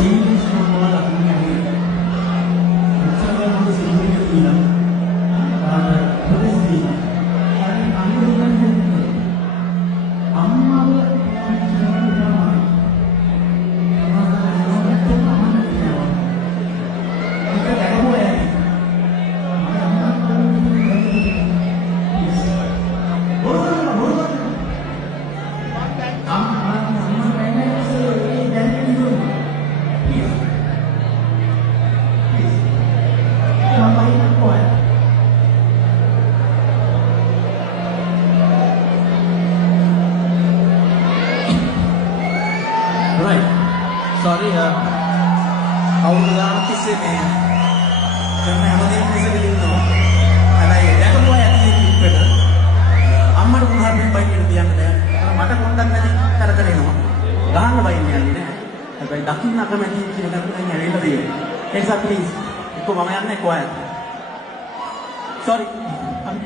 English normal aku ni ada. Macam mana sih ini kita? Boleh sih. Tapi kamu dengan ini, amma pun jangan drama. Kita dah boleh. Right. Sorry, අවුරුදු ගානක් තිස්සේ මේ කරන හැමදේම ඉස්සෙල්ලා ඉන්නවා. හැබැයි දැකපුවා ඇති ඉක්කට අම්මට උදාහරණයක් බයින්න තියන්න බෑ. මට කොණ්ඩක් නැති කර කර එනවා. ගහන්න බයින්න යන්නේ නෑ. හැබැයි දකින්න අකමැති කියන දේ දැන් ඇවිල්ලා තියෙනවා. ඒ නිසා ප්ලීස් එක්ක මම යන්නේ කොහේ? Sorry. I'm